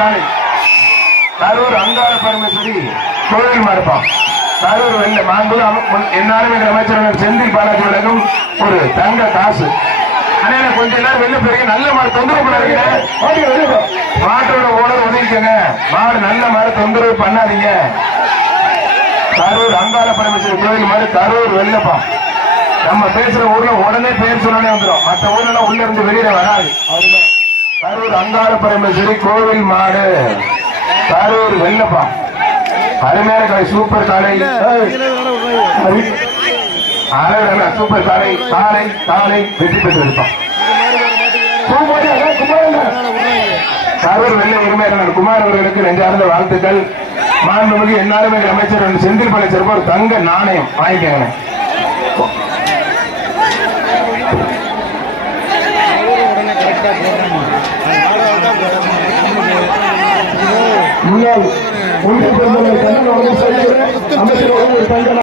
காலை கரூர் அங்காள பரமேஸ்வரி கோவில் மறுப்பான் கரூர் வெள்ள மாண்பு என்னாலுமே எங்கள் அமைச்சர் செந்தில் பாலாஜி ஒரு தங்க காசு. அண்ணா எனக்கு கொஞ்ச நேரம் வெளில போயிருங்க நல்ல மாடு தொந்தரவு பண்ணாதீங்க. மாட்டோட ஓனர் ஒதுக்கிக்கங்க மாடு நல்ல மாடு தொந்தரவு பண்ணாதீங்க. கரூர் அங்காள பரமேஸ்வரி கோயில் மாதிரி கரூர் வெள்ளப்பா. நம்ம பேசுற ஊர்ல உடனே பேர் சொன்னே வந்துடும் மற்ற ஊர்ல எல்லாம் உள்ள இருந்து வெளியில வராது. கரூர் அங்காள பரமேஸ்வரி கோவில் மாடு. கரூர் வெள்ளப்பா அருமையான காலை சூப்பர் காலை அழகான சூப்பர் காலை காலை காலை வெற்றி பெற்று இருப்பான் கரூர் வெள்ள உரிமையாளர் குமார் அவர்களுக்கு நெஞ்சார்ந்த வாழ்த்துக்கள். மாண்புமிகு என்னாலுமே அமைச்சர் செந்தில் பழனிச்சர் ஒரு தங்க நாணயம் வாங்கிக்கங்க. முன்னாள் ஒன்றிய அமைச்சர்